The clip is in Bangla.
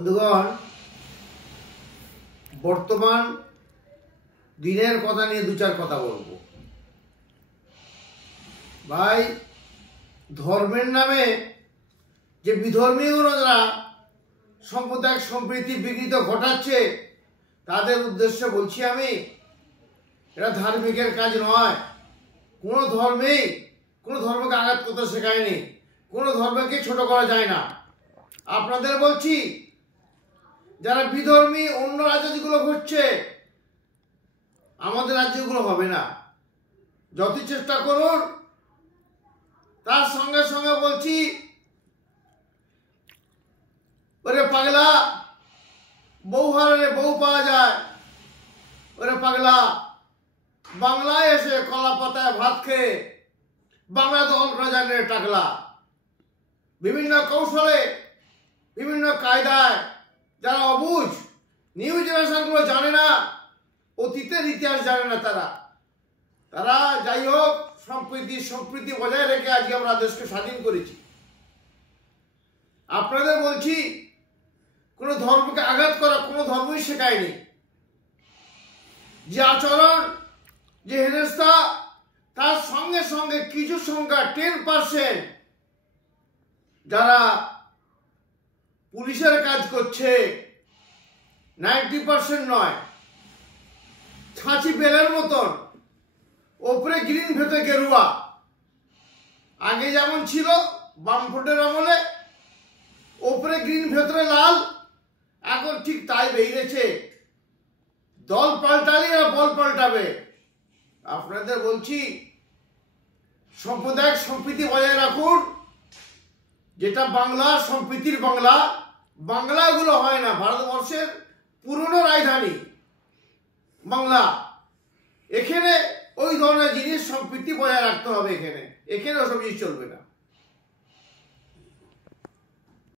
বন্ধুগণ, বর্তমান দিনের কথা নিয়ে দু চার কথা বলবো। ভাই, ধর্মের নামে যে বিধর্মীয়রা যারা সাম্প্রদায়িক সম্প্রীতি বিঘ্নিত ঘটাচ্ছে, তাদের উদ্দেশ্যে বলছি আমি, এটা ধার্মিকের কাজ নয়। কোনো ধর্মেই কোনো ধর্মকে আঘাত করতে শেখায়নি, কোনো ধর্মকে ছোট করা যায় না। আপনাদের বলছি, যারা বিধর্মী অন্য রাজ্য যেগুলো ঘটছে, আমাদের রাজ্যগুলো হবে না। যত চেষ্টা করুন, তার সঙ্গে সঙ্গে বলছি, ওরে পাগলা, বউ হারালে বউ পাওয়া যায়। ওরে পাগলা, বাংলায় এসে কলা পাতায় ভাত খেয়ে বাংলা দখল করা যায় না টাকলা। বিভিন্ন কৌশলে, বিভিন্ন কায়দায় যারা অবুঝ, নিউ জেনারেশনগুলো জানে না, অতীতের ইতিহাস জানে না, তারা যাই হোক সম্প্রীতি বজায় রেখে আজকে আমরা দেশকে স্বাধীন করেছি। আপনাদের বলছি, কোনো ধর্মকে আঘাত করা কোনো ধর্মই শেখায়নি। যে আচরণ, যে হেনস্থা, তার সঙ্গে সঙ্গে কিছু সংখ্যা 10% যারা পুলিশের কাজ করছে, 90% নয়, ছাঁচি বেলের মতন, ওপরে গ্রিন ভেতরে গেরুয়া। আগে যেমন ছিল বামফ্রন্টের আমলে, ওপরে গ্রিন ভেতরে লাল, এখন ঠিক তাই বেরিয়েছে। দল পাল্টালে আর বল পাল্টাবে। আপনাদের বলছি, সাম্প্রদায়িক সম্প্রীতি বজায় রাখুন। যেটা বাংলা, সম্প্রীতির বাংলা, বাংলাগুলো হয় না। ভারতবর্ষের পুরনো রাজধানী বাংলা, এখানে ওই ধরনের জিনিস সম্প্রীতি বজায় রাখতে হবে। এখানে ওসব জিনিস চলবে না।